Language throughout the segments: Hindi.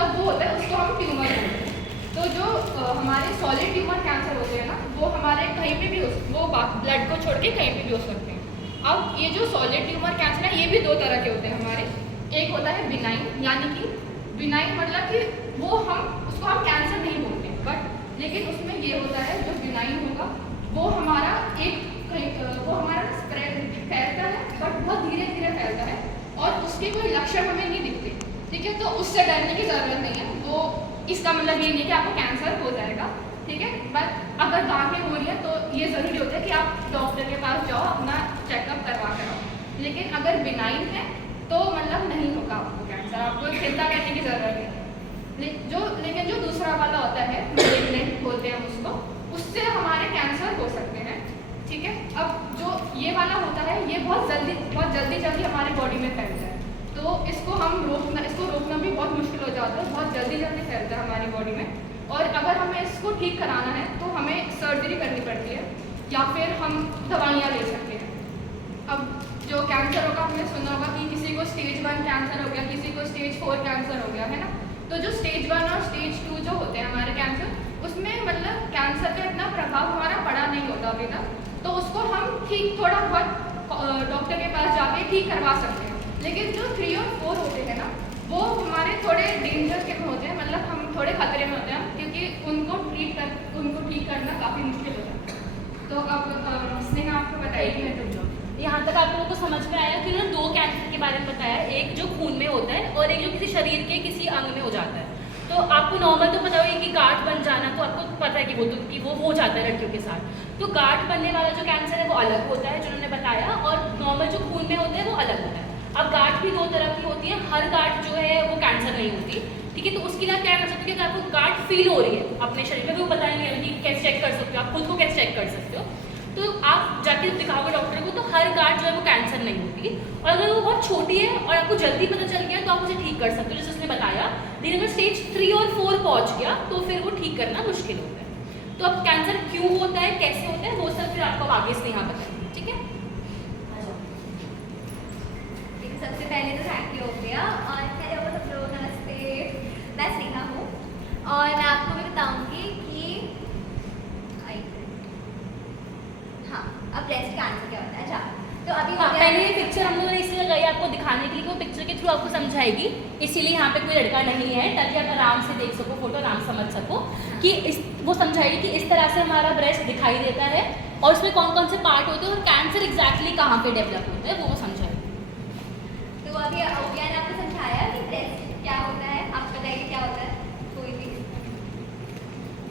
जब वो होता है उसको हम ट्यूमर बोलते हैं। तो जो हमारे सॉलिड ट्यूमर कैंसर होते हैं ना, वो हमारे कहीं पे भी वो ब्लड को छोड़ के कहीं पे भी हो सकते हैं। अब ये जो सॉलिड ट्यूमर कैंसर है, ये भी दो तरह के होते हैं हमारे। एक होता है बिनाइन, यानी कि बिनाइन मतलब कि वो उसको हम कैंसर नहीं बोलते, बट लेकिन उसमें ये होता है जो बिनाइन होगा वो हमारा वो हमारा स्प्रेड फैलता है, बट बहुत धीरे धीरे फैलता है और उसके कोई लक्षण हमें नहीं दिखते, ठीक है। तो उससे डरने की ज़रूरत नहीं है। वो इसका मतलब ये नहीं कि आपको कैंसर हो जाएगा, ठीक है। बट अगर गांठें हो रही है तो ये ज़रूरी होता है कि आप डॉक्टर के पास जाओ, अपना चेकअप करवा कर आओ। लेकिन अगर बिनाइन है तो मतलब नहीं होगा आपको कैंसर, आपको चिंता करने की ज़रूरत है। लेकिन जो दूसरा वाला होता है, मैलिग्नेंट बोलते हैं उसको, उससे हमारे कैंसर हो सकते हैं, ठीक है। अब जो ये वाला होता है, ये बहुत जल्दी हमारे बॉडी में फैलता है, तो इसको रोकना भी बहुत मुश्किल हो जाता है, बहुत जल्दी फैलता है हमारी बॉडी में। और अगर हमें इसको ठीक कराना है तो हमें सर्जरी करनी पड़ती है या फिर हम दवाइयाँ ले सकते हैं। अब जो कैंसर होगा, हमने सुना होगा कि किसी को स्टेज 1 कैंसर हो गया, किसी को स्टेज 4 कैंसर हो गया, है ना। तो जो स्टेज 1 और स्टेज 2 जो होते हैं हमारे कैंसर, उसमें मतलब कैंसर का इतना प्रभाव हमारा पड़ा नहीं होता अभी तक, तो उसको हम ठीक थोड़ा बहुत डॉक्टर के पास जाके ठीक करवा सकते हैं। लेकिन जो 3 और 4 होते हैं ना, वो हमारे थोड़े डेंजर के में होते हैं, मतलब हम थोड़े खतरे में होते हैं, क्योंकि उनको ठीक करना काफ़ी मुश्किल हो जाता है। तो अब स्नेहा आपको बताइए। यहाँ तक आप लोगों को समझ में आया कि उन्होंने 2 कैंसर के बारे में बताया, एक जो खून में होता है और एक जो किसी शरीर के किसी अंग में हो जाता है। तो आपको नॉर्मल तो पता होगा कि गांठ बन जाना, तो आपको पता है कि वो हो जाता है लड़कियों के साथ। तो गांठ बनने वाला जो कैंसर है वो अलग होता है, जो उन्होंने बताया, और नॉर्मल जो खून में होता है वो अलग होता है। अब गांठ भी 2 तरह की होती है, हर गांठ जो है वो कैंसर नहीं होती, ठीक है। तो उसके लिए क्या कर सकते हो कि आपको गांठ फील हो रही है अपने शरीर में, वो बताएंगे कि कैसे चेक कर सकते हो, आप खुद को कैसे चेक कर सकते हो। तो आप जाके दिखाओगे डॉक्टर को, तो हर गांठ जो है वो कैंसर नहीं होती। और अगर वो बहुत छोटी है और आपको जल्दी पता चल गया तो आप उसे ठीक कर सकते हो, जैसे उसने बताया। लेकिन अगर स्टेज 3 और 4 पहुंच गया तो फिर वो ठीक करना मुश्किल होता है। तो अब कैंसर क्यों होता है, कैसे होता है, वो सब फिर आपको आगे से यहाँ बताएंगे, ठीक है। सबसे पहले तो थैंक यू हो गया, और हेलो सब लोग, नमस्ते। मैं स्नेहा हूँ और मैं आपको भी बताऊँगी कि हाँ, अब ब्रेस्ट कैंसर क्या होता है। अच्छा, तो अभी पहले ये पिक्चर हम लोगों ने इसलिए लगाई आपको दिखाने के लिए, वो पिक्चर के थ्रू आपको समझाएगी, इसीलिए यहाँ पे कोई लड़का नहीं है, ताकि आप आराम से देख सको, फोटो आराम समझ सको कि वो समझाएगी कि इस तरह से हमारा ब्रेस्ट दिखाई देता है और उसमें कौन कौन से पार्ट होते हैं और कैंसर एग्जैक्टली कहाँ पे डेवलप होता है, वो समझाएगी। तो अभी ओविया ने आपको समझाया कि ब्रेस्ट क्या होता है, आप बताइए क्या होता है। कोई भी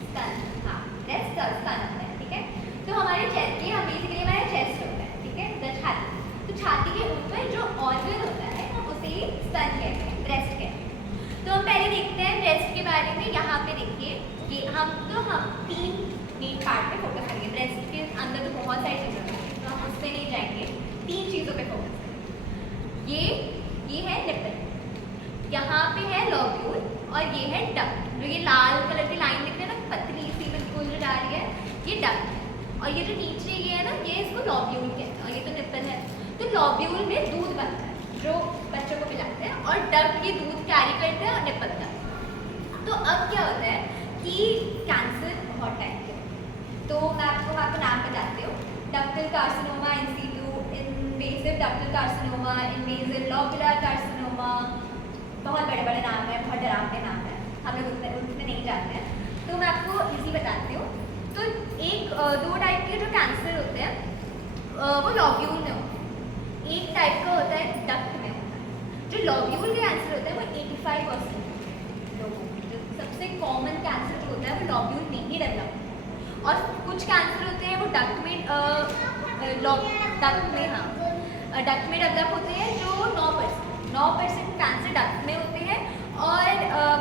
स्तन, हाँ, ब्रेस्ट का स्तन होता है, ठीक है। तो हमारे चेस्ट की बेसिकली हमारा चेस्ट होता है, ठीक है, छाती। तो छाती के ऊपर जो ऑर्गन होता है हम उसे स्तन कहते हैं, ब्रेस्ट कहते हैं। तो हम पहले देखते हैं ब्रेस्ट के बारे में। यहाँ पे देखिए, ये हम 3 मेन पार्ट पे फोकस करेंगे। ब्रेस्ट के अंदर तो बहुत सारी चीज़ें होती हैं, तो हम उस पर नहीं जाएंगे, 3 चीज़ों पे फोकस करेंगे। ये है निप्पल, यहाँ पे है लॉब्यूल, और ये है डक्ट। जो ये लाल कलर की लाइन दिख रही है ना, पतली सी बिल्कुल जो जा रही है, ये डक्ट है। और ये जो नीचे ये है ना, ये इसको लॉब्यूल कहते हैं, और ये तो निप्पल है। तो लॉब्यूल में दूध बनता है जो बच्चों को पिलाते हैं, और डक्ट ये दूध कैरी करते हैं और निप्पल का। तो अब क्या होता है कि कैंसर बहुत टाइप के, तो मैं आपको नाम बताती हूँ। Ductal carcinoma in situ, invasive ductal carcinoma, invasive lobular carcinoma, बहुत बड़े बड़े नाम हैं, बहुत डरावने नाम हैं, हम लोग उसमें नहीं जाते हैं। तो मैं आपको इजी बताती हूँ। तो 2 टाइप के जो कैंसर होते हैं वो लॉब्यूल में होते हैं, एक टाइप का होता है डक्ट में होता है। जो लॉब्यूल के कैंसर होता है वो 85% लोगों को, जो सबसे कॉमन कैंसर जो होता है वो लॉब्यूल में ही डेवलप होता है। और कुछ कैंसर होते हैं वो डक्ट में डेवलप होते हैं, जो 9% कैंसर डक्ट में होते हैं, और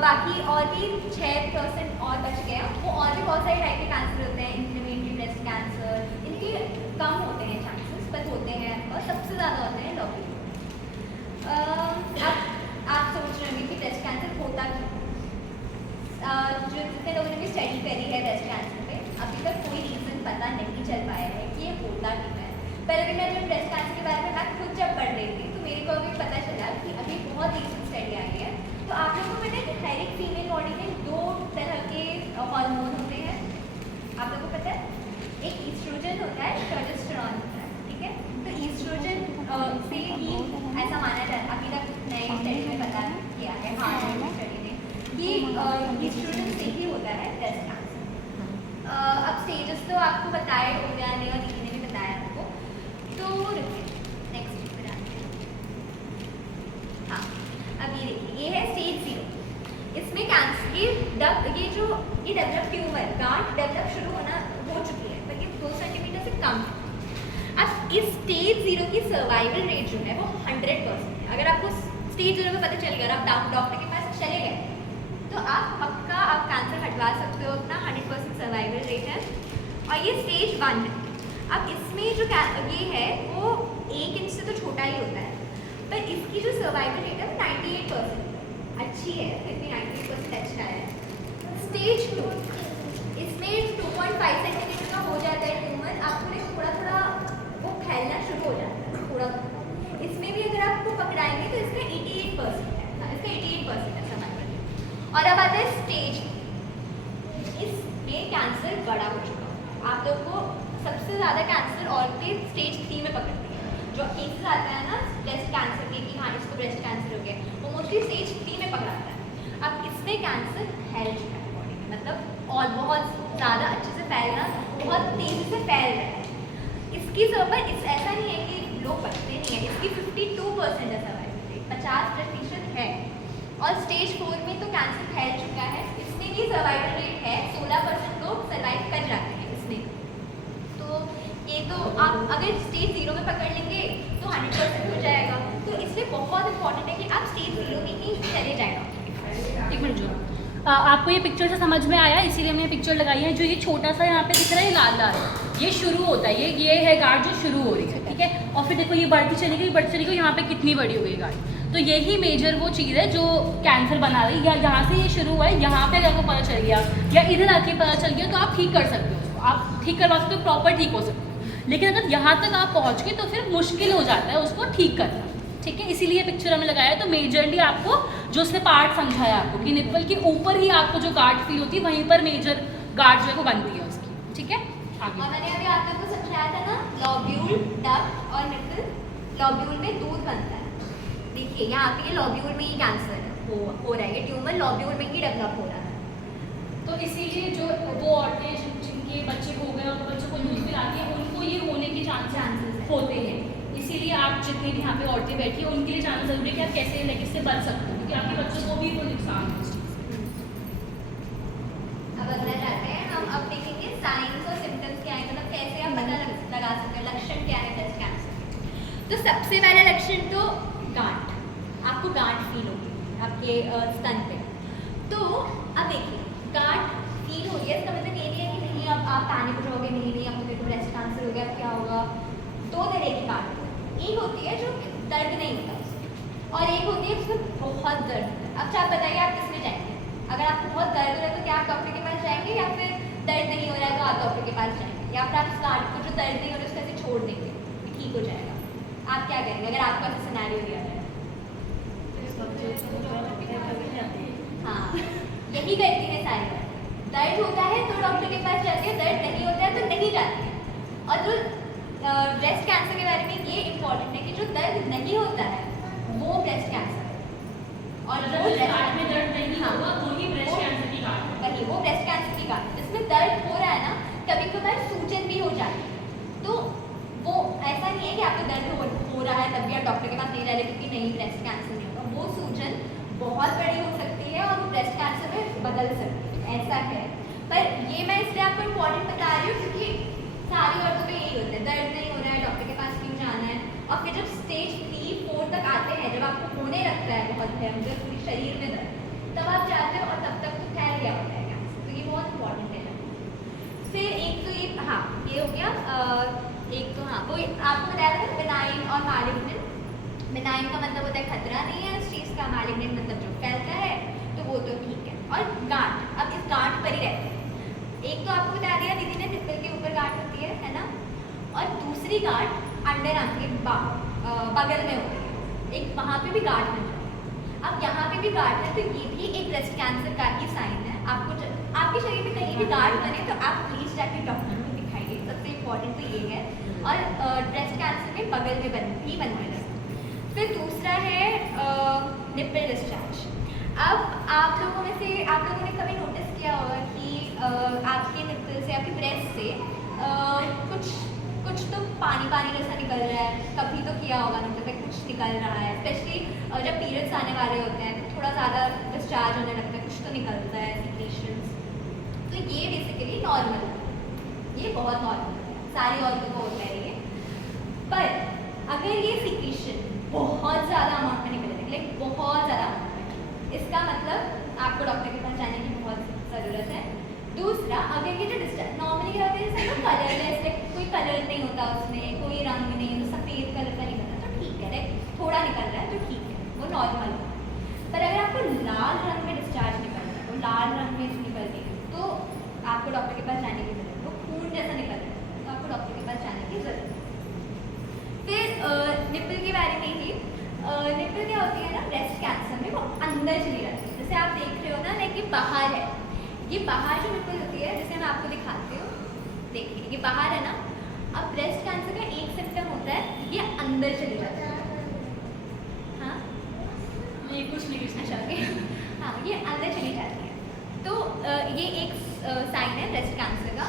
बाकी और भी 6% और बच गया, वो और भी बहुत सारे टाइप के कैंसर होते हैं। इन्फ्लेमेटरी ब्रेस्ट कैंसर, इनके कम होते हैं चांसेस, पर होते हैं, और सबसे ज़्यादा होते हैं लॉब्यूल। अब आप सोच रहे होंगे कि ब्रेस्ट कैंसर होता क्यों। जो जितने लोगों ने भी स्टडी करी है ब्रेस्ट कैंसर पे, अभी तक कोई रीज़न पता नहीं चल पाया है कि ये होता क्यों है। पर अभी मैं जब ब्रेस्ट कैंसर के बारे में मैं खुद जब पढ़ रही थी, तो मेरे को अभी पता चला कि अभी बहुत रीसेंट स्टडी आई है। तो आप लोगों को पता है कि थायराइड फीमेल बॉडी में 2 तरह के हार्मोन होते हैं, आप लोगों को पता है? एक ईस्ट्रोजन होता है, प्रोजेस्टेरॉन होता है, ठीक है? तो ईस्ट्रोजन से ही ऐसा माना जाता है, अभी तक नए स्टडी में पता किया है, हार्मोन स्टडी ने, कि ईस्ट्रोजन से ही होता है ब्रेस्ट कैंसर। अब स्टेजेस तो आपको बताए ओविया ने और दीदी ने भी बताया आपको, तो नेक्स्ट पर आते हैं। हाँ, अब ये देखिए, ये है स्टेज 0। इसमें कैंसर ये डेवलप ट्यूमर गांठ डेवलप शुरू हो चुकी है, पर ये 2 सेंटीमीटर से कम है। अब इस स्टेज 0 की सर्वाइवल रेट जो है वो 100% है। अगर आपको स्टेज 0 में पता चल गया, आप डॉक्टर के पास चले गए, तो आप पक्का आप कैंसर हटवा सकते हो, अपना 100% सर्वाइवल रेट है। और ये स्टेज 1 है। अब इसमें जो ये है वो 1 इंच से तो छोटा ही होता है, पर इसकी जो सर्वाइवल रेट है वो 98% अच्छी है, फिर भी 98% अच्छा है। स्टेज 2, इसमें 2.5 सेंटीमीटर का हो जाता है ट्यूमर, आपको थोड़ा थोड़ा वो फैलना शुरू हो जाता है थोड़ा। इसमें भी अगर आपको पकड़ाएंगे तो इसका 88% है, इसका 88% है सर्वाइवल। और अब आता है स्टेज, इसमें कैंसर बड़ा हो चुका है। आप लोग को सबसे ज़्यादा कैंसर औरतें स्टेज 3 में पकड़ती हैं। जो केसेस आता है ना ब्रेस्ट कैंसर के, कि हाँ इसको ब्रेस्ट कैंसर हो गया, वो मोस्टली स्टेज 3 में पकड़ाता है। अब इसमें कैंसर फैल चुका है बॉडी में, मतलब और बहुत ज़्यादा अच्छे से फैल रहा, बहुत तेज़ी से फैल रहा है। इसकी जरूरत ऐसा नहीं है कि लोग बचते नहीं हैं, इसकी 52% है सर्वाइवल रेट, 50% है। और स्टेज 4 में तो कैंसर फैल चुका है, इसमें भी सर्वाइवल रेट है, 16% लोग सर्वाइव कर जाते हैं इसमें। तो ये तो आप अगर स्टेज 0 में पकड़ लेंगे तो 100% हो जाएगा। तो इसलिए बहुत इंपॉर्टेंट है कि आप स्टेज 0 में ही चले जाएगा। एक मिनट जो आपको ये पिक्चर से समझ में आया, इसीलिए हमने ये पिक्चर लगाई है। जो ये छोटा सा यहाँ पे दिख रहा है, ये लाल लाल, ये शुरू होता है, ये है गांठ जो शुरू हो रही है, ठीक है? और फिर देखो ये बढ़ती चली गई, यहाँ पे कितनी बड़ी हो गई गांठ। तो यही मेजर वो चीज़ है जो कैंसर बना रही है। या जहाँ से ये शुरू हुआ है, यहाँ पे अगर आपको पता चल गया या इधर आके पता चल गया, तो आप ठीक कर सकते हो उसको, आप ठीक करवा सकते हो, प्रॉपर ठीक हो सकते हो। लेकिन अगर यहाँ तक आप पहुँच गए तो फिर मुश्किल हो जाता है उसको ठीक करना, ठीक है? इसीलिए पिक्चर हमने लगाया। तो मेजरली आपको जो उसने पार्ट समझाया आपको कि निप्पल के ऊपर ही आपको जो गांठ फील होती है, वहीं पर मेजर गांठ जो है वो बनती है उसकी, ठीक है? आगे और मैंने अभी आप लोगों को समझाया था ना, लॉब्यूल, डक्ट और निप्पल। लॉब्यूल में दूध बनता है, देखिए यहाँ पे ये लॉब्यूल में ही कैंसर हो रहा है, ये ट्यूमर लॉब्यूल में ही डेवलप हो रहा है। तो इसीलिए जो वो औरतें जिनके बच्चे हो गए और बच्चों को लूज भी आती है, उनको ये होने के चांसेस होते हैं। इसीलिए आप जितनी भी यहाँ पे औरतें बैठी हैं, उनके लिए जानना जरूरी है कि आप कैसे इससे बच सकते हो, क्योंकि आपके बच्चों को भी वो नुकसान है इस चीज़ से। अब अगला जाते हैं हम, अब देखेंगे साइंस और सिम्टम्स क्या है, मतलब कैसे आप पता लगा सकते हो, लक्षण क्या है ब्रेस्ट कैंसर। तो सबसे पहला लक्षण तो गांठ, आपको गांठ फील होगी आपके स्तन पे। तो अब देखिए, गांठ फील हो रही है, इसका मतलब ये नहीं है कि नहीं अब आप पैनिक हो जाओगे, नहीं अब मेरे को ब्रेस्ट कैंसर हो गया, अब क्या होगा। 2 तरह की गांठ होती है, एक होती है जो दर्द नहीं होता उसमें, और एक होती है जिसमें बहुत दर्द होता है। अब आप बताइए आप किसमें जाएंगे? अगर आपको बहुत दर्द हो रहा है तो क्या आप डॉक्टर के पास जाएंगे, या फिर दर्द नहीं हो रहा है तो आप डॉक्टर के पास जाएंगे, या फिर आप उस गांठ को जो दर्द नहीं हो रहा है उसको ऐसे छोड़ देंगे कि ठीक हो जाएगा? आप क्या करेंगे अगर आपको ऐसा सिनेरियो दिया जाए? हाँ, यही करती है सारी बात। दर्द होता है तो डॉक्टर के पास जाती है, दर्द नहीं होता है तो नहीं जाती है। और जो ब्रेस्ट कैंसर के बारे में ये इम्पोर्टेंट है कि जो दर्द नहीं होता है वो ब्रेस्ट कैंसर है, और जो गांठ में दर्द नहीं होगा वही ब्रेस्ट कैंसर की गांठ है। वही वो ब्रेस्ट कैंसर की गांठ, जिसमें दर्द हो रहा है ना, कभी कभार सूजन भी हो जाती है। तो वो ऐसा नहीं है कि आपको दर्द हो रहा है तब भी आप डॉक्टर के पास नहीं रह रहे क्योंकि नहीं ब्रेस्ट कैंसर नहीं होगा। वो सूजन बहुत बड़ी हो सकती है और ब्रेस्ट कैंसर में बदल सकती है, ऐसा है। पर ये मैं इसलिए आपको इम्पोर्टेंट बता रही हूँ क्योंकि सारी औरतों में यही होता है, दर्द नहीं हो रहा है, डॉक्टर के पास क्यों जाना है। और फिर जब स्टेज 3-4 तक आते हैं, जब आपको होने लगता है बहुत भयंकर पूरे शरीर में दर्द, तब आप जाते हो और तब तक तो फैल गया होता है कैंसर। तो ये बहुत इंपॉर्टेंट है। फिर एक तो ये, हाँ ये हो गया, एक तो हाँ वो आपको बताया था बेनाइन और मैलिग्नेंट। बेनाइन का मतलब होता है खतरा नहीं है उस चीज़ का, मैलिग्नेंट मतलब जो फैलता है, तो वो तो ठीक है। और गांठ, अब इस गांठ पर ही रहते हैं। एक तो आपको बता दिया दीदी ने, निप्पल के ऊपर गांठ होती है ना, और दूसरी गांठ अंडर आंख के बगल में होती है, एक वहाँ पे भी गांठ बन जाती है। अब यहाँ पे भी गार्ड है, तो ये भी एक ब्रेस्ट कैंसर का ही साइन है। आपको आपके शरीर पे कहीं भी गार्ड बने तो आप प्लीज जाके डॉक्टर को दिखाइए, सबसे इम्पोर्टेंट तो ये है। और ब्रेस्ट कैंसर में बगल में बनता है। फिर दूसरा है निप्पल डिस्चार्ज। अब आप लोगों ने कभी नोटिस किया होगा कि आपके निप्पल से, आपके ब्रेस्ट से कुछ तो पानी जैसा निकल रहा है। कभी तो किया होगा, मतलब कुछ निकल रहा है, स्पेशली जब पीरियड्स आने वाले होते हैं तो थोड़ा ज़्यादा डिस्चार्ज होने लगता है, कुछ तो निकलता है, सीक्रेशंस। तो ये बेसिकली नॉर्मल है, ये बहुत नॉर्मल है, सारी औरतों को होता है ये। पर अगर ये सीक्रेशन बहुत ज़्यादा अमाउंट में निकले, लाइक बहुत ज़्यादा अमाउंट में, इसका मतलब आपको डॉक्टर के पास जाने की बहुत ज़रूरत है। दूसरा, अगर ये जो डिस्चार्ज नॉर्मली क्या होता है, जैसे कलरलेस, लाइक कोई कलर नहीं होता उसमें, कोई रंग नहीं, सफ़ेद कलर का नहीं होता, तो ठीक है, लाइक थोड़ा निकल रहा है तो ठीक है, वो नॉर्मल है। पर अगर आपको लाल रंग में डिस्चार्ज निकल रहा है, वो लाल रंग में निकल रही है, तो आपको डॉक्टर के पास जाने की ज़रूरत है। वो खून जैसा निकल रहा है तो आपको डॉक्टर के पास जाने की ज़रूरत है। फिर निप्पल के बारे में ही, निप्पल क्या होती है ना, ब्रेस्ट कैंसर में वो अंदर चली जाती है। जैसे आप देख रहे हो ना, लाइक ये बाहर है, ये बाहर जो निप्पल होती है, जैसे मैं आपको दिखाती हूँ, देखिए ये बाहर है ना। अब ब्रेस्ट कैंसर का एक सिम्टम होता है, ये अंदर चली जाती है। हाँ नहीं, कुछ नहीं, अच्छा ओके। हाँ, ये अंदर चली जाती है, तो ये एक साइन है ब्रेस्ट कैंसर का।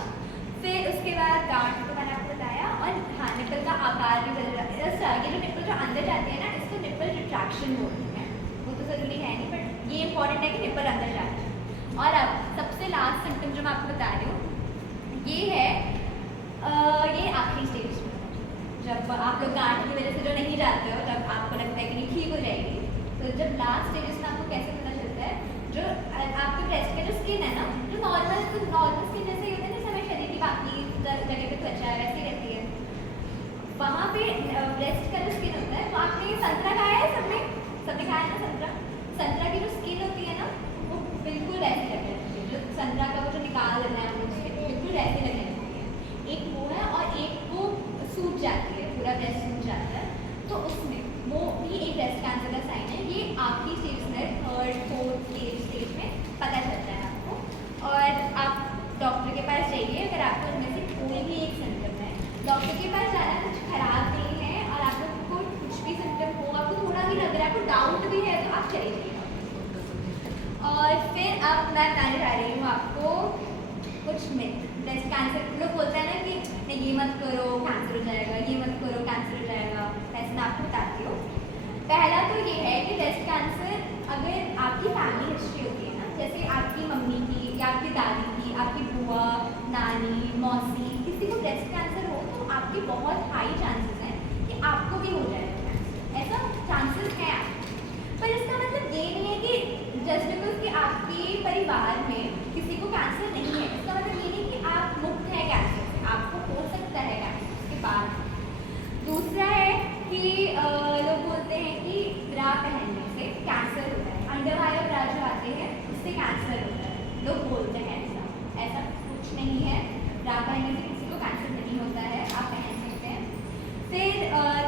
फिर उसके बाद गांठ तो मैंने आपको बताया, और हाँ, निप्पल का आकार भी बदल जाता है। अच्छा, ये जो निप्पल जो अंदर जाती है ना, इसको निप्पल रिट्रैक्शन बोलते हैं। वो तो ज़रूरी है नहीं, बट ये इंपॉर्टेंट है कि निप्पल अंदर जाती है। और अब सबसे लास्ट सिम्टम जो मैं आपको बता रही हूँ, ये है ये आखिरी स्टेज में, जब आप लोग गांठ की वजह से जो नहीं जाते हो, जब आपको लगता है कि ठीक हो जाएगी, तो जब लास्ट स्टेज में आपको कैसे पता चलता है, जो आपके ब्रेस्ट का जो स्किन है ना, जो नॉर्मल स्किन जैसे ही होता है, जैसे हमें शरीर की बाकी जगह पे त्वचा है वैसी रहती है, वहाँ पे ब्रेस्ट का जो स्किन होता है, तो आपने संतरा खाया है, सबने खाया है ना संतरा की जो स्किन होती है ना, वो बिल्कुल वैसी लगने लगती है। जो संतरा का वो जो निकाल देना है, वो बिल्कुल वैसी लगने लगती है। एक वो है, और एक वो सूज जाती है, पूरा ब्रेस्ट सूज जाता है, तो उसमें वो भी एक ब्रेस्ट कैंसर का साइन है। ये आखिरी स्टेज में, 3rd 4th स्टेज में पता चलता है आपको। और आप डॉक्टर के पास जाइए अगर आपको इनमें से कोई भी एक सिम्टम है। डॉक्टर के पास जाना कुछ खराब नहीं है, और आप लोग को कुछ भी सिम्टम हो, आपको थोड़ा भी लग रहा है, आपको डाउट भी है, तो आप चले जाइए। और फिर अब मैं बताने जा रही हूँ आपको कुछ मिथ। ब्रेस्ट कैंसर लोग बोलते हैं ना कि नहीं ये मत करो कैंसर हो जाएगा, ये मत करो कैंसर हो जाएगा। ऐसे मैं आपको बताती हूँ। पहला तो ये है कि ब्रेस्ट कैंसर अगर आपकी फैमिली हिस्ट्री होती है ना, जैसे आपकी मम्मी की या आपकी दादी की, आपकी बुआ, नानी, मौसी, किसी को ब्रेस्ट कैंसर हो, तो आपके बहुत हाई चांसेस हैं कि आपको भी हो जाएगा कैंसर। ऐसा चांसेस है, पर इसका मतलब ये नहीं है कि जस्ट बिकॉज कि आपके परिवार में किसी को कैंसर नहीं है, इसका मतलब ये नहीं कि आप मुक्त हैं कैंसर से, आपको हो सकता है कैंसर उसके बाद। दूसरा है कि लोग बोलते हैं कि ब्रा पहनने से कैंसर होता है, अंडरवायर ब्रा जो आते हैं उससे कैंसर होता है, लोग बोलते हैं ऐसा कुछ नहीं है। ब्रा पहनने से किसी को कैंसर नहीं होता है, आप पहन सकते हैं। फिर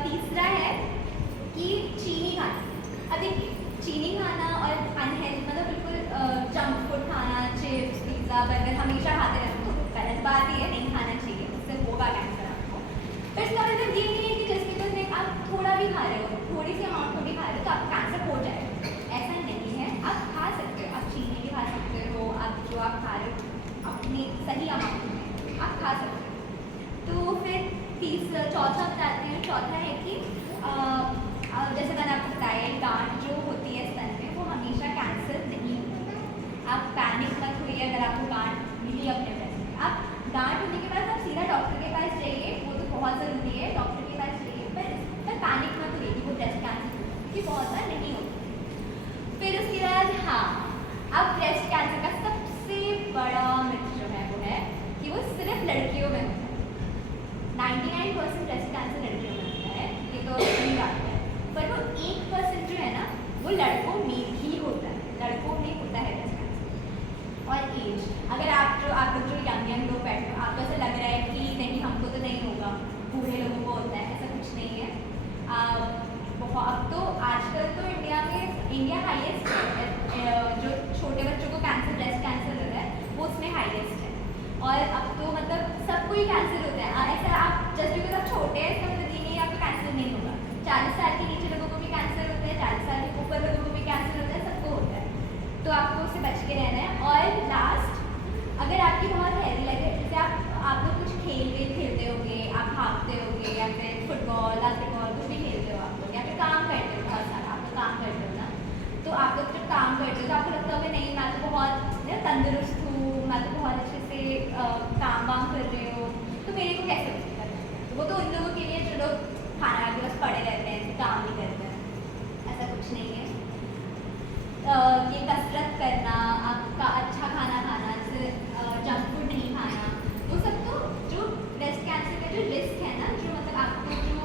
तीसरा है कि चीनी खाना। अब देखिए, चीनी खाना और अनहेल्थ मतलब बिल्कुल जंक फूड खाना, चिप्स, पिज़्ज़ा, बर्गर हमेशा खाते रहते हैं, तो गलत बात ही है, नहीं खाना चाहिए, उससे होगा कैंसर आपको। पर इसका मतलब ये नहीं है कि जस्ट बिकॉज आप थोड़ा भी खा रहे हो, थोड़ी सी अमाउंट में भी खा रहे हो, तो आपको कैंसर हो जाएगा, ऐसा नहीं है। आप खा सकते हो, आप चीनी भी खा सकते हो, आप जो आप खा रहे हो अपनी सही अमाउंट में आप खा सकते हो। तो फिर चौथा बताती हूँ। चौथा है कि जैसे मैंने आपको बताया, गांठ जो होती है स्तन में, वो हमेशा कैंसर नहीं होती। आप पैनिक मत होइए अगर आपको गांठ मिली अपने ब्रेस्ट में। आप गांठ होने के बाद आप सीधा डॉक्टर के पास जाइए, वो तो बहुत ज़रूरी है, डॉक्टर के पास जाइए, पर पैनिक मत होइए कि वो ब्रेस्ट कैंसर होती, क्योंकि बहुत बार नहीं होती। फिर उसके बाद हाँ, अब ब्रेस्ट कैंसर का सबसे बड़ा मिथ जो है वो है कि वो सिर्फ लड़कियों में होता है। 99% ब्रेस्ट कैंसर लड़कियों में होता है, ये तो सही बात है। पर वो 1% जो है ना, वो लड़कों में भी होता है, लड़कों में होता है ब्रेस्ट कैंसर। और एज, अगर आप लोग जो कैंसर होता है। ऐसा आप जस्ट बिकॉज आप छोटे हैं इसका मतलब ये नहीं आपको कैंसर नहीं होगा। 40 साल के नीचे लोगों को भी कैंसर होता है, 40 साल के ऊपर लोगों को भी कैंसर होता है, सबको होता है। तो आपको उससे बच के रहना है। और लास्ट, अगर आपकी बहुत हैवी लगे, जैसे आप लोग कुछ खेल खेलते होंगे, आप भागते होंगे या फिर फुटबॉल बास्केटबॉल कुछ भी खेलते हो आप लोग, या फिर काम करते हो बहुत सारा, आप लोग काम करते हो ना, तो आप लोग जब काम करते हो तो आपको लगता होगा नहीं मैं तो बहुत तंदुरुस्त हूँ, मैं तो बहुत अच्छे से काम वाम कर रहे हो, तो मेरे को कैसे करना है। वो तो उन लोगों के लिए जो लोग खाना के बस पड़े रहते हैं, काम नहीं करते हैं, ऐसा कुछ नहीं है। ये कसरत करना, आपका अच्छा खाना खाना, जैसे जंक फूड नहीं खाना, वो सब तो जो ब्रेस्ट कैंसर का जो रिस्क है ना, जो मतलब आपको जो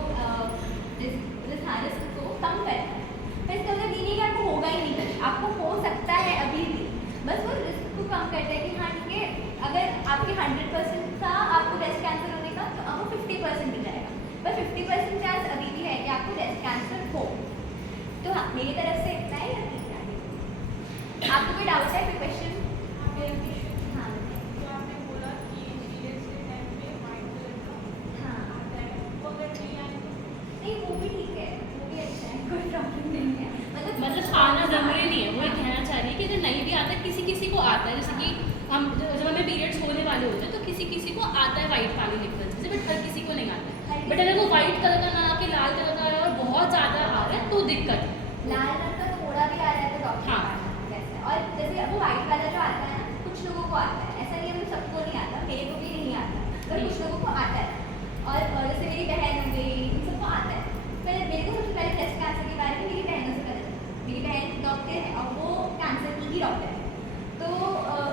रिस्क को कम करना है। तो इसका मतलब ये नहीं कि आपको होगा ही नहीं, आपको हो सकता है अभी भी, बस वो रिस्क को कम करता है कि हाँ ठीक है, अगर आपके 100% था आपको ब्रेस्ट कैंसर होने का, तो अब वो 50% हो जाएगा, पर 50% चांस अभी भी है कि आपको ब्रेस्ट कैंसर हो। तो हाँ, मेरी तरफ से इतना ही है। आपको कोई डाउट है, कोई क्वेश्चन? हाँ जो आपने बोला कि पीरियड्स के टाइम पे वाइट कलर का हाँ आता है, वो अगर नहीं आए तो नहीं, वो भी ठीक है, वो भी अच्छा है, कोई प्रॉब्लम नहीं है। मतलब आना जरूरी नहीं है, वो ये कहना चाह रही है कि अगर नहीं भी आता, किसी किसी को आता है, जैसे कि हम जब हमें पीरियड्स होने वाले होते हैं तो किसी किसी को आता है वाइट पानी निकलने से, बट हर किसी को नहीं आता है। बट अगर वो वाइट कलर का ना आके लाल कलर का आ रहा है और बहुत ज़्यादा आ रहा है तो दिक्कत है। लाल रंग का थोड़ा भी आ रहा है तो डॉक्टर हाँ। जैसे, और जैसे वो वाइट वाला जो आता है ना, कुछ लोगों को आता है, ऐसा नहीं है मतलब सबको नहीं आता, मेरे को भी नहीं आता, पर कुछ लोगों को आता है। और जैसे मेरी बहन हो गई, इन सबको आता है। पहले मेरे को सबसे पहले ब्रेस्ट कैंसर के बारे में मेरी बहनों से पता चला। मेरी बहन डॉक्टर है और वो कैंसर की ही डॉक्टर है, तो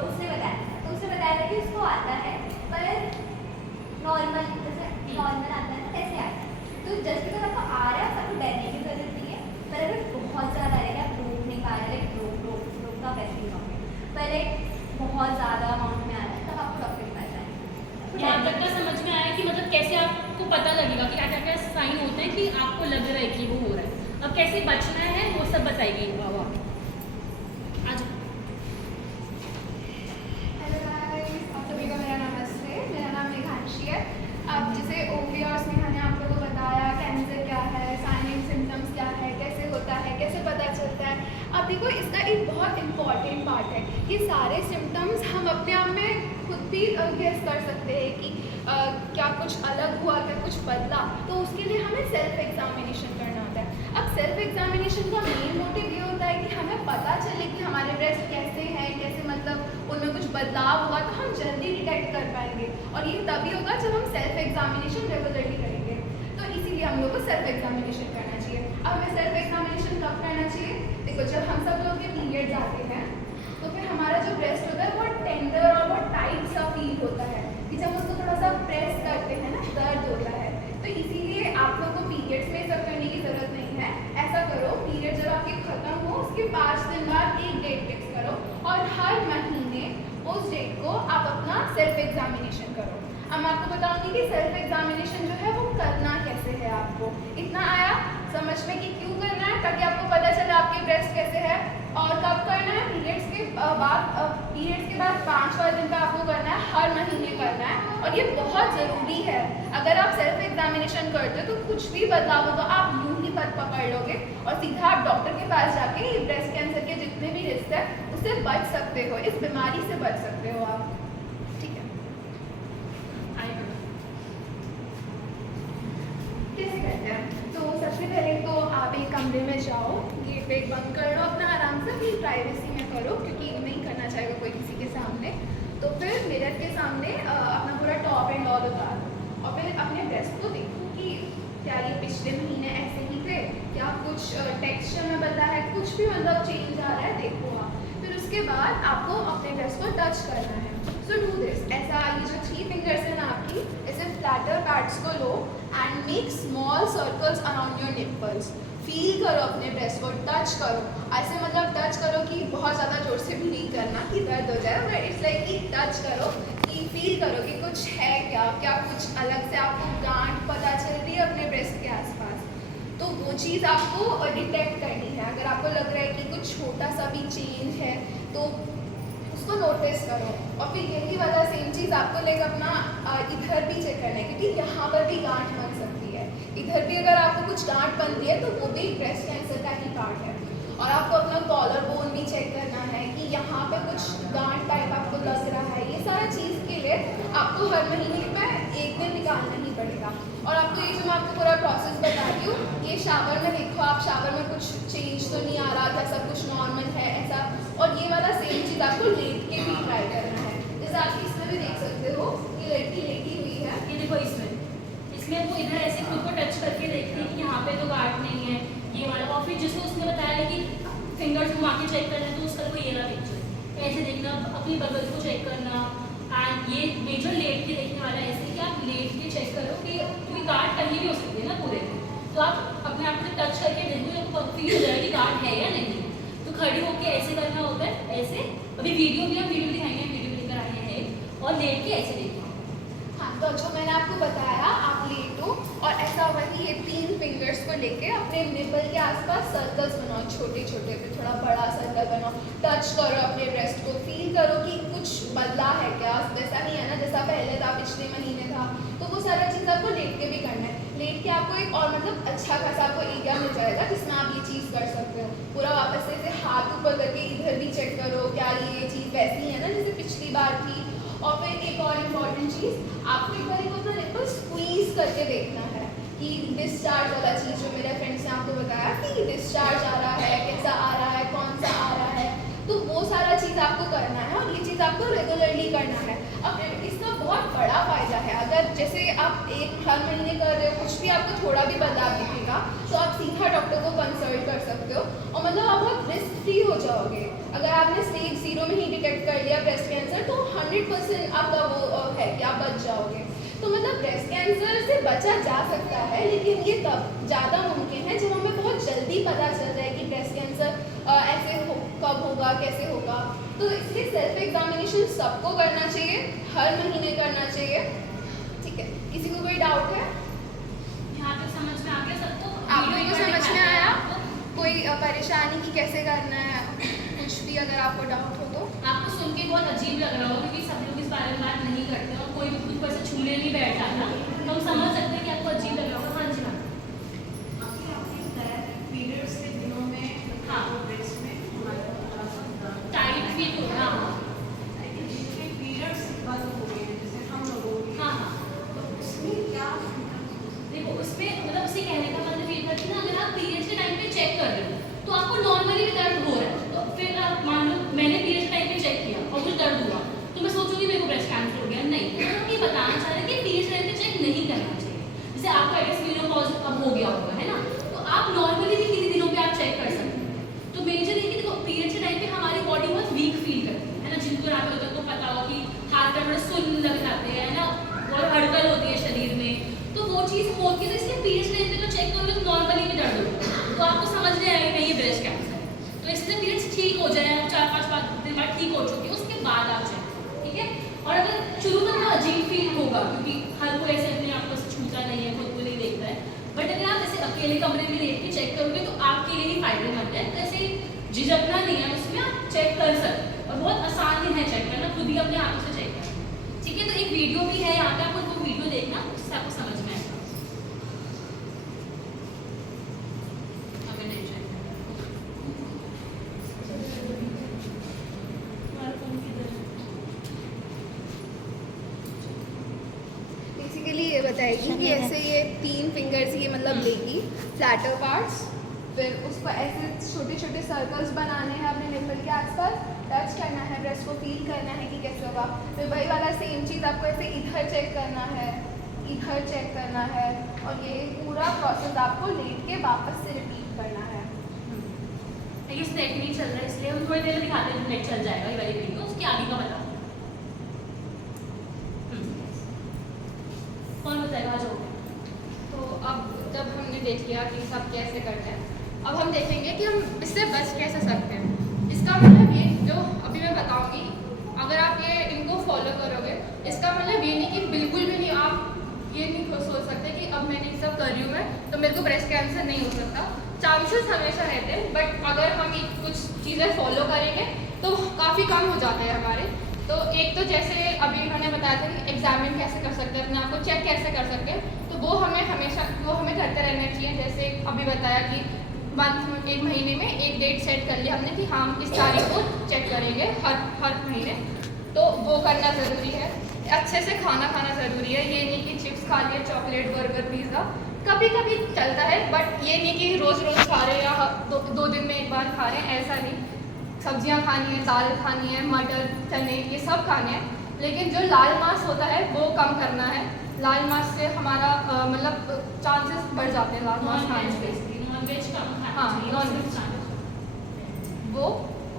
उसने बताया था, तो उसने बताया था कि उसको आता है, पर नॉर्मल जैसे नॉर्मल आता है ना वैसे आता है। तो जस्ट बिकॉज आपको आ रहा है आपको डरने की जरूरत नहीं है, पर अगर बहुत ज़्यादा रहेगा, आप रोक नहीं पा रहे, रोक का वैसे ही होंगे, पहले बहुत ज़्यादा अमाउंट में आ रहा है तब आपको डॉक्टर के पास जाए। यहाँ तक का समझ में आया कि मतलब कैसे आपको पता लगेगा कि क्या क्या साइन होते हैं कि आपको लग रहा है कि वो हो रहा है, अब कैसे बचना है वो सब बताइए। वाह आज हेलो गाइस, आप सभी को मेरा नमस्ते। मेरा नाम मेघांशी है। अब जैसे ओपी और स्नेहा ने आप लोगों को बताया कैंसर क्या है, साइन एंड सिम्टम्स क्या है, कैसे होता है, कैसे पता चलता है। अब देखो इसका एक बहुत इम्पॉर्टेंट पार्ट है, ये सारे सिम्टम्स हम अपने आप में खुद भी गेस कर सकते हैं कि क्या कुछ अलग हुआ, क्या कुछ बदला, तो उसके लिए हमें सेल्फ एग्जामिनेशन करना होता है। अब सेल्फ एग्जामिनेशन का मेन मोटिव ये होता है कि हमें पता चले कि हमारे ब्रेस्ट कैसे हैं, कैसे मतलब उनमें कुछ बदलाव हुआ तो हम जल्दी डिटेक्ट कर पाएंगे, और ये तभी होगा जब हम सेल्फ एग्जामिनेशन रेगुलरली करेंगे। तो इसीलिए हम लोग को सेल्फ एग्जामिनेशन करना चाहिए। अब हमें सेल्फ एग्जामिनेशन कब करना चाहिए? देखो, जब हम सब लोग के पीरियड्स आते हैं तो फिर हमारा जो ब्रेस्ट होता है वो टेंडर और वो टाइट सा फील होता है कि जब उसको थोड़ा सा प्रेस करते हैं ना दर्द होता है। तो इसीलिए आप लोग को पीरियड्स में सब करने की ज़रूरत नहीं है। ऐसा करो, पीरियड जब आपके ख़त्म हो उसके 5 दिन बाद एक डेट फिक्स करो और हर महीने उस डेट को आप अपना सेल्फ एग्जामिनेशन करो। अब मैं आपको बताऊंगी कि सेल्फ एग्जामिनेशन जो है वो करना कैसे है। आपको इतना आया समझ में कि क्यों करना है, ताकि आपको पता चले आपके ब्रेस्ट कैसे है और कब करना है। पीरियड्स के बाद 5वां दिन का आपको करना है, हर महीने करना है, और ये बहुत ज़रूरी है। अगर आप सेल्फ एग्जामिनेशन करते हो तो कुछ भी बदलाव होगा आप यूं ही पद पकड़ लोगे और सीधा आप डॉक्टर के पास जाके ब्रेस्ट कैंसर के जितने भी रिस्क है उससे बच सकते हो, इस बीमारी से बच सकते हो आप। ठीक है, कैसे करते हैं? तो सबसे पहले तो आप एक कमरे में जाओ, गेट वेट बंद कर लो, अपना आराम से अपनी प्राइवेसी में करो, क्योंकि नहीं करना चाहेगा कोई किसी के सामने। तो फिर मिरर के सामने अपना पूरा टॉप एंड ऑल उतारो और फिर अपने ब्रेस्ट को देखो कि क्या ये पिछले महीने ऐसे ही थे, क्या कुछ टेक्सचर में बदला है, कुछ भी मतलब चेंज आ रहा है, देखो आप। फिर उसके बाद आपको अपने ब्रेस्ट को टच करना है। सो डू दिस, ऐसा ये जो 3 फिंगर्स हैं ना आपकी, ऐसे फ्लैटर पैड्स को लो and make small circles around your nipples. Feel करो अपने ब्रेस्ट को, टच करो, ऐसे मतलब टच करो कि बहुत ज़्यादा ज़ोर से भी नहीं करना कि दर्द हो जाए, बट इट्स लाइक कि टच करो कि फील करो कि कुछ है क्या कुछ अलग से आपको गांठ पता चल रही है अपने ब्रेस्ट के आसपास, तो वो चीज़ आपको डिटेक्ट करनी है। अगर आपको लग रहा है कि कुछ छोटा सा भी चेंज है तो उसको नोटिस करो। और फिर यही वाला सेम चीज़ आपको लाइक अपना इधर भी चेक करना है, क्योंकि यहाँ पर भी गांठ बन सकती है। इधर भी अगर आपको कुछ गांठ बन रही है तो वो भी ब्रेस्ट कैंसर का ही पार्ट है। और आपको अपना कॉलर बोन भी चेक करना है कि यहाँ पे कुछ गांठ टाइप आपको लग रहा है। ये सारा चीज़ के लिए आपको हर महीने में एक दिन निकालना ही पड़ेगा। और आपको ये जो मैं आपको पूरा प्रोसेस बता रही हूँ, ये शावर में देखो, आप शावर में कुछ चेंज तो नहीं आ रहा था, सब कुछ नॉर्मल है ऐसा। और ये वाला सेम चीज़ आपको लेट के भी ट्राई करना है। जैसे आप इसमें भी देख सकते हो, ये लड़की लेटी हुई है। ये देखो इसमें वो इधर ऐसे खुद को टच करके देखती है कि यहाँ पे तो गांठ नहीं है, ये वाला। और फिर जिसको उसने बताया कि फिंगर्स घुमा के चेक करना है, तो उसका को ये वाला पिक्चर ऐसे देखना, अपनी बगल को चेक करना। एंड ये मेजर लेट के देखने वाला ऐसे कि आप लेट के चेक करो कि क्योंकि गांठ कहीं भी हो सकती है ना पूरे में, तो आप अपने आप को टच करके देखो, आपको फील हो जाएगा कि गांठ है या नहीं। तो खड़ी होकर ऐसे करना होता है, ऐसे। अभी वीडियो भी हम वीडियो दिखाएंगे, वीडियो लेकर आए हैं। और लेट के ऐसे देखना। हाँ, तो जो मैंने आपको बताया, आप लेटो और ऐसा वही ये 3 फिंगर्स को लेके अपने निपल के आसपास सर्कल्स बनाओ, छोटे छोटे पे थोड़ा बड़ा सर्कल बनाओ। टच करो अपने ब्रेस्ट को, फील करो कि कुछ बदला है क्या, वैसा नहीं है ना जैसा पहले था, पिछले महीने था। तो वो सारा चीज़ आपको लेट के भी करना है। लेट के आपको एक और मतलब अच्छा खासा आपको एरिया मिल जाएगा जिसमें आप ये चीज़ कर सकते हो। पूरा वापस से ऐसे हाथ ऊपर करके इधर भी चेक करो, क्या ये चीज़ वैसी है ना जैसे पिछली बार थी। और फिर एक और इम्पॉर्टेंट चीज़, आपको एक बार अपना निप्पल स्क्वीज करके देखना है कि डिस्चार्ज वाला चीज़ जो मेरे फ्रेंड्स ने आपको बताया कि डिस्चार्ज आ रहा है, कैसा आ रहा है, कौन सा आ रहा है, तो वो सारा चीज़ आपको करना है। और ये चीज़ आपको रेगुलरली करना है। अब इसका बहुत बड़ा फ़ायदा है। अगर जैसे आप हर महीने कर रहे हो, कुछ भी आपको थोड़ा भी बदलाव दिखेगा तो आप सीधा डॉक्टर को कंसल्ट कर सकते हो। और मतलब आप बहुत रिस्क फ्री हो जाओगे। अगर आपने स्टेज 0 में ही डिटेक्ट कर लिया ब्रेस्ट कैंसर, तो 100% आपका वो है कि आप बच जाओगे। तो मतलब ब्रेस्ट कैंसर से बचा जा सकता है, लेकिन ये तब ज़्यादा मुमकिन है जब हमें बहुत जल्दी पता चल जाए कि ब्रेस्ट कैंसर कब होगा, कैसे होगा। तो इसलिए सेल्फ एग्जामिनेशन सबको करना चाहिए, हर महीने करना चाहिए। ठीक है, किसी को कोई डाउट है? यहाँ तक समझ में आ गया सबको? आप लोगों को समझ में आया? कोई परेशानी की कैसे करना है, कुछ भी अगर आपको डाउट हो तो? आपको सुन के बहुत अजीब लग रहा होगा क्योंकि सब लोग इस बारे में बात नहीं करते और कोई भी खुद पर से छूने नहीं बैठ जाता, तो हम समझ सकते हैं कि आपको अजीब लग रहा होगा। हाँ जी मैम। पीरियड्स के दिनों में हाँ। ब्रेस्ट में हमारा थोड़ा सा दर्द टाइट फील हो रहा। हाँ लेकिन जिनके पीरियड्स बंद हो गए हैं, जैसे हम लोगों के, हाँ हाँ। तो उसमें क्या symptoms हो सकते हैं? देखो उसमें मतलब उसे कहने का मतलब ये था कि ना अगर आप पीरियड्स के टाइम पे चेक कर रहे हो तो आपको नॉर्मली भी दर्द हो रहा है, तो फिर आप मान लो मैंने पीरियड्स के टाइम पे चेक किया और मुझे दर्द हुआ तो मैं सोचूंगी मेरे को ब्रेस्ट कैंसर हो गया। नहीं, तो हम ये बताना चाह रहे हैं कि पीरियड्स के टाइम पे चेक नहीं करना चाहिए। जैसे आपका आई गेस मेनोपॉज अब हो गया होगा, है ना, तो आप नॉर्मली भी किसी दिनों पे आप चेक कर सकते हैं। तो मेजर ये कि देखो पीरियड्स के टाइम पे हमारी बॉडी बहुत वीक फील करती है ना, जिनको रात होता है तो पता हो कि हाथ पैर थोड़े सुन्न लग जाते हैं ना, और हड़कल होती है शरीर में, तो वो चीज़ होती है। तो इसलिए पीरियड्स के टाइम पे तो चेक करोगे तो नॉर्मली भी दर्द होगा, तो आपको समझ में आएगा नहीं ये ब्रेस्ट कैंसर है। तो इसलिए पीरियड्स ठीक हो जाए, 4-5 दिन बाद ठीक हो चुके उसके बाद आप चेक करो, ठीक है। और अगर शुरू में थोड़ा अजीब फील होगा क्योंकि हर कोई ऐसे अपने आप को छूता नहीं है, खुद को नहीं देखता है, बट अगर आप ऐसे अकेले कमरे में लेट के चेक करोगे तो आपके लिए ही फायदेमंद है। ऐसे झिझकना नहीं है, उसमें आप चेक कर सकते हैं और बहुत आसान है चेक करना, खुद ही अपने हाथों से चेक करना, ठीक है। तो एक वीडियो भी है यहाँ पे, आपको वो वीडियो देखना, उससे आपको समझ में आएगा। अगर नहीं चेक बेसिकली ये बताएगी कि ऐसे ये 3 फिंगर्स ये मतलब लेगी फ्लैटर पार्ट्स, फिर उसको ऐसे छोटे छोटे सर्कल्स बनाने हैं अपने निप्पल के आसपास, टच करना है, ब्रेस्ट को फील करना है कि कैसे होगा। फिर वही वाला सेम चीज़ आपको ऐसे इधर चेक करना है, इधर चेक करना है, और ये पूरा प्रोसेस आपको लेट के वापस से रिपीट करना है। इस नेट नहीं चल रहा है इसलिए हम थोड़ी देर में दिखाते हैं, नेट चल जाएगा ये वाली वीडियो, उसके आगे का बताओ। कौन बताएगा? आ जाओ। तो अब जब हमने देख लिया कि सब कैसे करते हैं, अब हम देखेंगे कि हम इससे बच कैसे सकते हैं। इसका मतलब ये जो अभी मैं बताऊंगी, अगर आप ये इनको फॉलो करोगे, इसका मतलब ये नहीं कि बिल्कुल भी नहीं, आप ये नहीं सोच सकते कि अब मैंने ये सब कर रही हूँ मैं तो मेरे को ब्रेस्ट कैंसर नहीं हो सकता। चांसेस हमेशा रहते हैं, बट अगर हम ये कुछ चीज़ें फॉलो करेंगे तो काफ़ी कम हो जाता है हमारे। तो एक तो जैसे अभी इन्होंने बताया था कि एग्जामिन कैसे कर सकते हैं, अपने आप को चेक कैसे कर सकते हैं, तो वो हमें करते रहना चाहिए। जैसे अभी बताया कि एक महीने में एक डेट सेट कर लिया हमने कि हम इस तारीख को चेक करेंगे हर महीने, तो वो करना ज़रूरी है। अच्छे से खाना खाना ज़रूरी है, ये नहीं कि चिप्स खा लिए, चॉकलेट, बर्गर, पिज़्ज़ा कभी कभी चलता है, बट ये नहीं कि रोज़ रोज़ खा रहे हैं या दो दिन में एक बार खा रहे हैं, ऐसा नहीं। सब्जियां खानी है, दाल खानी है, मटर, चने, ये सब खाने हैं, लेकिन जो लाल मांस होता है वो कम करना है। लाल मांस से हमारा मतलब चांसेस बढ़ जाते हैं लाल मांस खाने से। नॉनवेज कम खाना हाँ, चाहिए, नॉनवेज वो।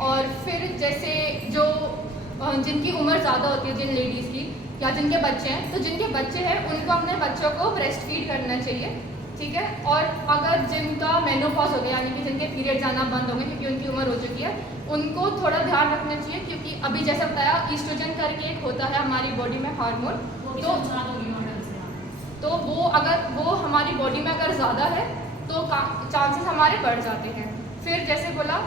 और फिर जैसे जो जिनकी उम्र ज़्यादा होती है, जिन लेडीज़ की या जिनके बच्चे हैं, तो जिनके बच्चे हैं उनको अपने बच्चों को ब्रेस्ट फीड करना चाहिए, ठीक है। और अगर जिनका मेनोपॉज हो गया, यानी कि जिनके पीरियड जाना बंद हो गए क्योंकि उनकी उम्र हो चुकी है, उनको थोड़ा ध्यान रखना चाहिए, क्योंकि अभी जैसा बताया ईस्ट्रोजन करके एक होता है हमारी बॉडी में हार्मोन, तो वो हमारी बॉडी में अगर ज़्यादा है तो चांसेस हमारे बढ़ जाते हैं। फिर जैसे बोला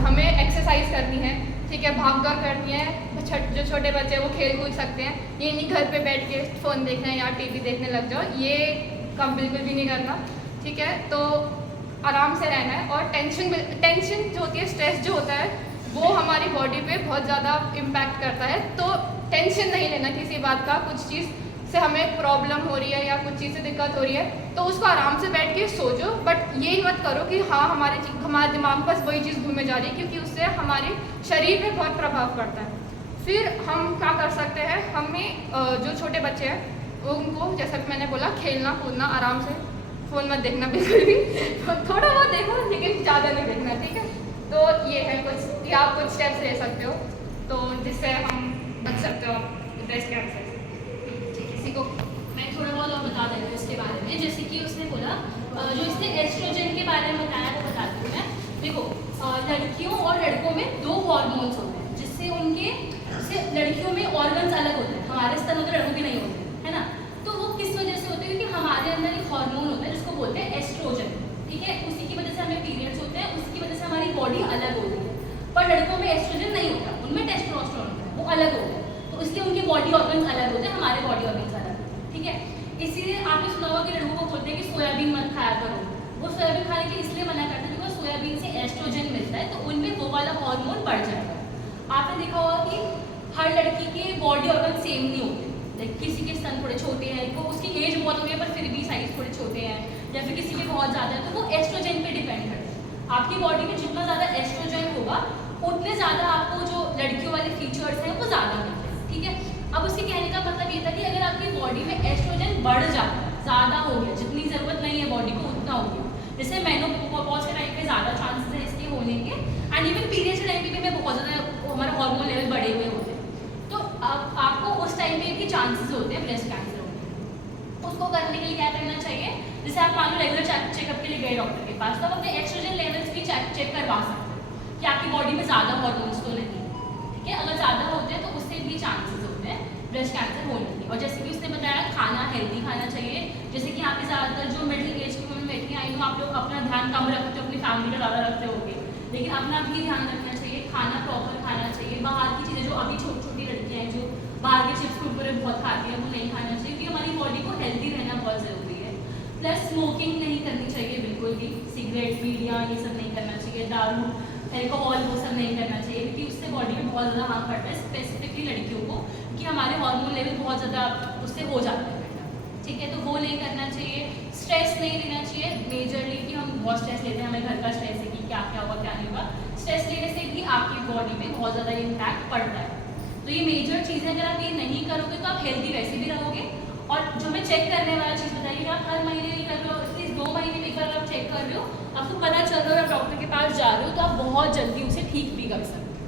हमें एक्सरसाइज करनी है, ठीक है, भाग दौड़ करनी है। जो छोटे बच्चे हैं वो खेल कूद सकते हैं, ये नहीं घर पे बैठ के फ़ोन देखना है या टीवी देखने लग जाओ, ये कम बिल्कुल भी नहीं करना, ठीक है। तो आराम से रहना है। और टेंशन जो होती है, स्ट्रेस जो होता है, वो हमारी बॉडी पे बहुत ज़्यादा इम्पैक्ट करता है। तो टेंशन नहीं लेना किसी बात का, कुछ चीज़ से हमें प्रॉब्लम हो रही है या कुछ चीज़ से दिक्कत हो रही है तो उसको आराम से बैठ के सोचो, बट ये मत करो कि हाँ हमारे दिमाग में बस वही चीज़ घूमे जा रही है, क्योंकि उससे हमारे शरीर पे बहुत प्रभाव पड़ता है। फिर हम क्या कर सकते हैं, हमें जो छोटे बच्चे हैं उनको, जैसा कि मैंने बोला, खेलना कूदना, आराम से, फ़ोन मत देखना बिल्कुल भी, थोड़ा बहुत देखो लेकिन ज़्यादा नहीं देखना, ठीक है। तो ये है कुछ, या आप कुछ स्टेप्स ले सकते हो तो जिससे हम बच सकते हो ब्रेस्ट कैंसर से। किसी को मैं थोड़ा बहुत और बता देती हूँ इसके बारे में। जैसे कि उसने बोला, जो इसने एस्ट्रोजन के बारे में बताया वो बताती हूँ मैं। देखो, लड़कियों और लड़कों में 2 हार्मोन्स होते हैं जिससे लड़कियों में ऑर्गन्स अलग होते हैं, हमारे स्तन होते हैं, लड़कों के नहीं होते, है ना। तो वो किस वजह से होते हैं, क्योंकि हमारे अंदर एक हार्मोन होता है जिसको बोलते हैं एस्ट्रोजन, ठीक है। उसी की वजह से हमें पीरियड्स होते हैं, उसी की वजह से हमारी बॉडी अलग होती है। पर लड़कों में एस्ट्रोजन नहीं होता, उनमें टेस्टोस्टेरोन होता है, वो अलग होता है, तो इसलिए उनके बॉडी ऑर्गन्स अलग होते हैं, हमारे बॉडी ऑर्गन्स अलग होते हैं, ठीक है। इसीलिए आपने सुना होगा कि लड़कों को बोलते हैं कि सोयाबीन मत खाया करो। वो सोयाबीन खाने के इसलिए मना करते हैं बिकॉज सोयाबीन से एस्ट्रोजन मिलता है, तो उनमें वो वाला हार्मोन बढ़ जाएगा। आपने देखा होगा कि हर लड़की के बॉडी ऑर्गन सेम नहीं होते, लाइक किसी के स्तन थोड़े छोटे हैं, वो उसकी एज बहुत हो गई है पर फिर भी साइज थोड़े छोटे हैं, या फिर किसी के बहुत ज़्यादा है, तो वो एस्ट्रोजन पे डिपेंड करता है। आपकी बॉडी में जितना ज़्यादा एस्ट्रोजन होगा उतने ज़्यादा आपको जो लड़कियों वाले फीचर्स हैं वो ज़्यादा मिलते हैं, ठीक है। अब उसके कहने का मतलब ये था कि अगर आपकी बॉडी में एस्ट्रोजन बढ़ जाता है, ज़्यादा हो गया, जितनी ज़रूरत नहीं है बॉडी को उतना हो गया, जैसे मेनोपॉज के टाइम पे ज़्यादा चांसेस है इसके होने के, एंड इवन पीरियड्स के टाइम पे भी बहुत ज़्यादा हमारे हार्मोन लेवल बढ़े हुए होते हैं, तो अब आपको उस टाइम पे भी चांसेस होते हैं ब्रेस्ट कैंसर होने के। उसको करने के लिए क्या करना चाहिए, जैसे आप मान लो रेगुलर चेकअप के लिए गए डॉक्टर के पास, तो आप अपने एस्ट्रोजन लेवल्स भी चेक करवा सकते हैं कि आपकी बॉडी में ज़्यादा हार्मोन्स तो नहीं, ठीक है। अगर ज़्यादा होते हैं तो उससे भी चांसेस होते हैं ब्रेस्ट कैंसर होने के। और जैसे कि उसने बताया, खाना हेल्दी खाना चाहिए। जैसे कि यहाँ पे ज़्यादातर जो मिडिल एज की वुमेन बैठी आई हो, आप लोग अपना ध्यान कम रखते हो, अपनी फैमिली का ज़्यादा रखते होगे, लेकिन अपना भी ध्यान रखना चाहिए, खाना प्रॉपर खाना चाहिए। बाहर की चीज़ें, जो अभी छोटी छोटी लड़कियाँ हैं जो बाहर के चिप्स कुरकुरे बहुत खाती हैं, वो नहीं खाना चाहिए, क्योंकि हमारी बॉडी को हेल्दी रहना बहुत ज़रूरी है। प्लस स्मोकिंग नहीं करनी चाहिए बिल्कुल भी, सिगरेट, बीड़ियाँ, ये सब नहीं करना चाहिए, दारू, एल्कोहल, वो सब नहीं करना चाहिए, क्योंकि उससे बॉडी में बहुत ज़्यादा हार्म पड़ता है, स्पेसिफिकली लड़कियों को, कि हमारे हार्मोन लेवल बहुत ज़्यादा उससे हो जाता है, ठीक है। तो वो नहीं करना चाहिए। स्ट्रेस नहीं लेना चाहिए मेजरली, कि हम बहुत स्ट्रेस लेते हैं, हमें घर का स्ट्रेस है कि क्या क्या होगा क्या नहीं होगा। स्ट्रेस लेने से भी आपकी बॉडी में बहुत ज़्यादा इम्पैक्ट पड़ता है। तो ये मेजर चीज़ें अगर आप ये नहीं करोगे तो आप हेल्दी वैसे भी रहोगे। और जो मैं चेक करने वाला चीज़ बताइए, आप हर महीने नहीं कर रहे हो, एटलीस्ट 2 महीने में एक बार आप चेक कर रहे हो, आपको पता चल रहा है, आप डॉक्टर के पास जा रहे हो, तो आप बहुत जल्दी उसे ठीक भी कर सकते हो,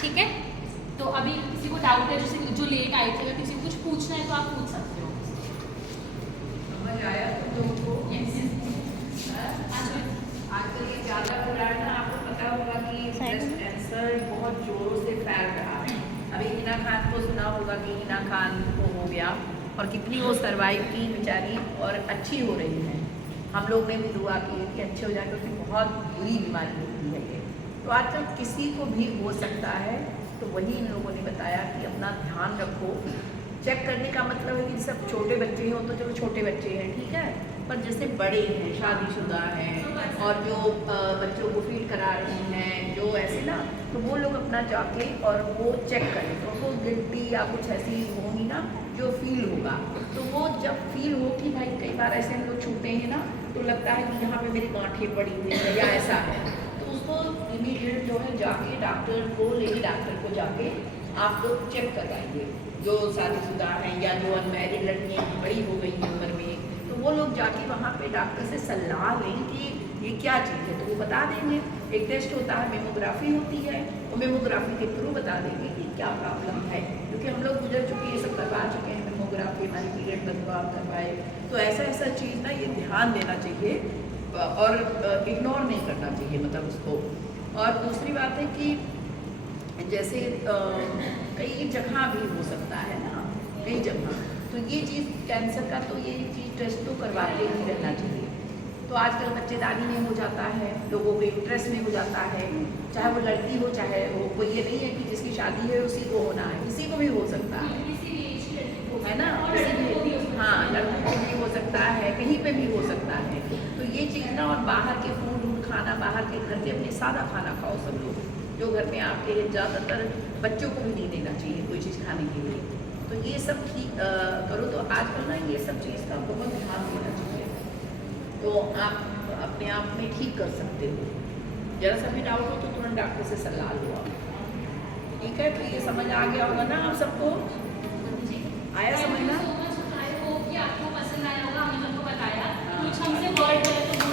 ठीक है। तो अभी किसी को डाउट है, जैसे जो लेट आए थे, अगर किसी को कुछ पूछना है तो आप पूछ सकते हो। समझ आया तुमको? आजकल ये ज़्यादा हो रहा है ना, आपको पता होगा कि ब्रेस्ट कैंसर बहुत जोरों से फैल रहा है। अभी हिना खान को सुना होगा कि हिना खान को हो गया और कितनी वो सर्वाइव की बेचारी और अच्छी हो रही है। हम लोग ने भी दुआ की कि अच्छे हो जाए, क्योंकि बहुत बुरी बीमारी होती है ये। तो आजकल किसी को भी हो सकता है, तो वही इन लोगों ने बताया कि अपना ध्यान रखो। चेक करने का मतलब है कि सब छोटे बच्चे हैं तो चलो छोटे बच्चे हैं, ठीक है, पर जैसे बड़े हैं, शादीशुदा हैं और जो बच्चों को फीड करा रही हैं, जो ऐसे ना, तो वो लोग अपना जाके और वो चेक करें, तो वो गिल्टी या कुछ ऐसी होंगी ना जो फील होगा, तो वो जब फील हो कि भाई कई बार ऐसे हम लोग छूते हैं ना तो लगता है कि यहाँ पे मेरी गांठें पड़ी हुई है या ऐसा है, तो उसको इमीडिएट जो है जाके डॉक्टर को, लेडी डॉक्टर को जाके आप लोग चेक करवाइए। जो शादीशुदा हैं या जो अनमैरिड लड़कियाँ बड़ी हो गई हैं उम्र में, तो वो लोग जाके वहाँ पे डॉक्टर से सलाह लें कि ये क्या चीज़ है, तो वो बता देंगे। एक टेस्ट होता है, मेमोग्राफी होती है, वो मेमोग्राफी के थ्रू बता देंगे कि क्या प्रॉब्लम है, क्योंकि हम लोग गुजर चुके ये सब करवा चुके हैं, मेमोग्राफी, हमारी पीरियड बदलाव करवाए, तो ऐसा चीज़ ना ये ध्यान देना चाहिए और इग्नोर नहीं करना चाहिए मतलब उसको। और दूसरी बात है कि जैसे कई जगह भी हो सकता है ना, कई जगह, तो ये चीज़ कैंसर का तो ये चीज़ टेस्ट तो करवाते ही रहना चाहिए। तो आजकल बच्चेदानी में हो जाता है, लोगों के इंटरेस्ट में हो जाता है, चाहे वो लड़की हो चाहे वो, कोई ये नहीं है कि जिसकी शादी है उसी को होना है, किसी को भी हो सकता है, है ना, किसी भी, हाँ, लड़कों को भी हो सकता है, कहीं पे भी हो सकता है। तो ये चीज़ ना, और बाहर के फूड खाना, बाहर के घर के अपने सादा खाना खाओ सब लोग, जो घर में आपके ज़्यादातर बच्चों को भी नहीं देना चाहिए कोई चीज़ खाने के लिए। तो ये सब ठीक करो। तो आजकल ना ये सब चीज़ का बहुत ध्यान देना चाहिए, तो आप अपने आप में ठीक कर सकते हो। जरा सा भी डाउट हो तो तुरंत डॉक्टर से सलाह लो आप, ठीक है। तो ये समझ आ गया होगा ना आप सबको, आया समझ ना? आपको पसंद आया होगा, हमने सबको बताया, कुछ हमसे वर्ड गलत